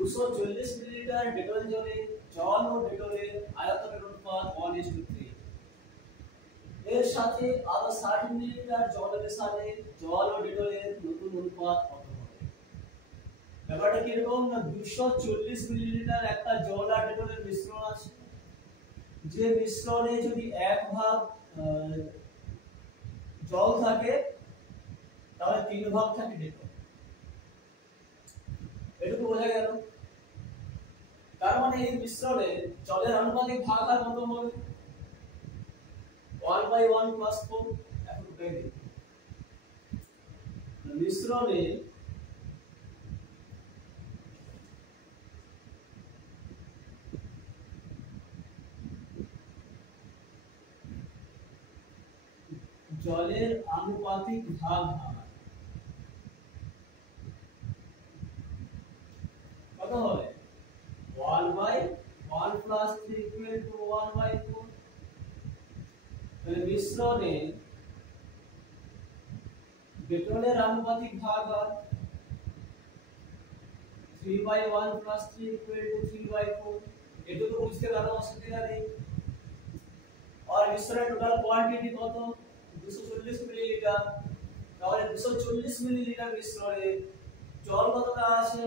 240 millilitre Dettol জলে জল ও ডেটলের আয়তনের অনুপাত 1:3। এর সাথে আরো 60 মিলিলিটার জল মেশালে জল ও ডেটলের নতুন অনুপাত কত হবে? ব্যাপারটা কি রকম না 240 মিলিলিটার একটা জল আর ডেটলের মিশ্রণ আছে, যে মিশ্রণে যদি 1 ভাগ জল থাকে তাহলে 3 ভাগ থাকে ডেটল। এটুকু বোঝা গেল। তার মানে এই মিশ্রণে জলের আনুপাতিক ভাগ আর কত হবে? 1/1 + 4। এখন উঠাই দিই। মিশ্রণে জলের আনুপাতিক ভাগ কত হবে? 1/1 + 3 = 1/4। তাহলে মিশ্রণে ডেটলের আনুপাতিক ভাগ হয় 3/1 + 3 = 3/4। এটুকু বুঝতে পারো, অসুবিধা নেই। আর মিশ্রণের টোটাল কোয়ান্টিটি কত? 240 মিলিলিটার। তাহলে 240 মিলিলিটার মিশ্রণে জল কতটা আছে?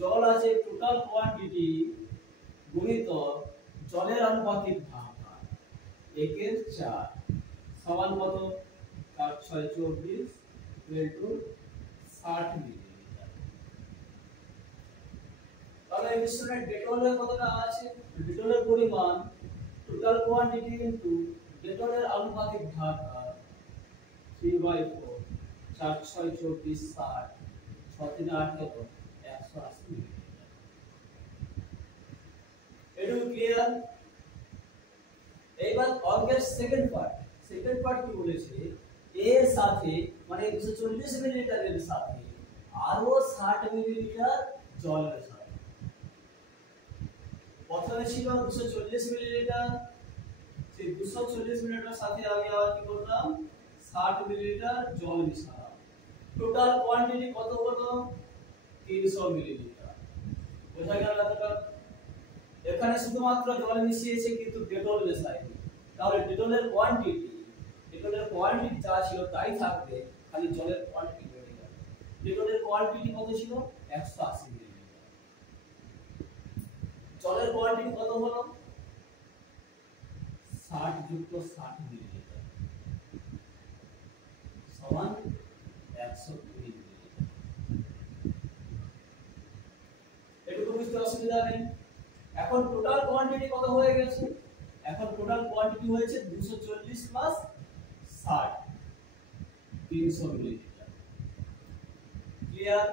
জল আছে টোটাল কোয়ান্টিটি গুণিত জলের আনুপাতিক ভাগ 1/4 সমান কত? 4 6 24 60 মিলিলিটার। তাহলে এই মিশ্রণে ডেটলের কতটা আছে? ডেটলের পরিমাণ টোটাল কোয়ান্টিটি ইনটু ডেটলের আনুপাতিক ভাগ 3/4 4 6 24 60 6 3 8 কত? 180 মিলিলিটার। এটুকু ক্লিয়ার? এইবার অঙ্কের সেকেন্ড পার্ট কি বলেছে? এর সাথে মানে 240 মিলিলিটারের সাথে আরো 60 মিলিলিটার জল মেশাবে। প্রথমে ছিল 240 মিলিলিটার, সেই 240 মিলিলিটার সাথে আমি আবার কি করলাম? 60 মিলিলিটার জল মিশালাম। টোটাল কোয়ান্টিটি কত হলো? 300 মিলিলিটার। বোঝা গেল ব্যাপারটা? এখানে শুধুমাত্র জল মিশিয়েছে কিন্তু ডেটল মেশায়নি। তাহলে ডেটলের কোয়ান্টিটি যা ছিল তাই থাকবে, খালি জলের কোয়ান্টিটি বেড়ে যাবে। ডেটলের কোয়ান্টিটি কত ছিল? 180 মিলিলিটার। জলের কোয়ান্টিটি কত হলো? 60 যুক্ত 60 মিলিলিটার সমান 120 মিলিলিটার। এটুকু বুঝতে অসুবিধা নেই। এখন টোটাল কোয়ান্টিটি কত হয়ে গেছে? এখন টোটাল কোয়ান্টিটি হয়েছে 240 প্লাস 60 300 মিলিলিটার। ক্লিয়ার?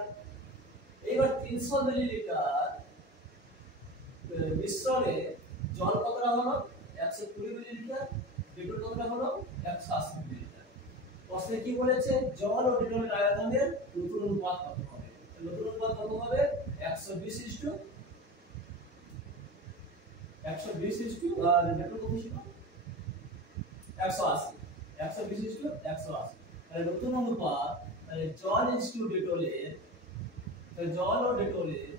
এবার 300 মিলিলিটার মিশ্রণে জল কতটা হলো? 120 মিলিলিটার। ডেটল কতটা হলো? 180 মিলিলিটার। প্রশ্নে কি বলেছে? জল ও ডেটলের আয়তনের নতুন অনুপাত কত হবে? নতুন অনুপাত কত হবে? 120 আর ডেটল কত ছিল? 180। 120 তাহলে নতুন অনুপাত, তাহলে জল ডেটলের, তাহলে জল ও ডেটলের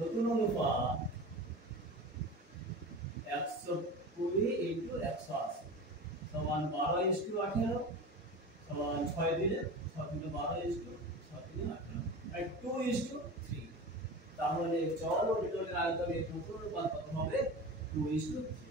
নতুন অনুপাত 120 * 180 সমান 12:18 সমান 6 দিলে 6 × 12 = 6 × 18 আর 2:3। তাহলে জল ও ডেটলের আয়তনের নতুন অনুপাত কত হবে? 2:3।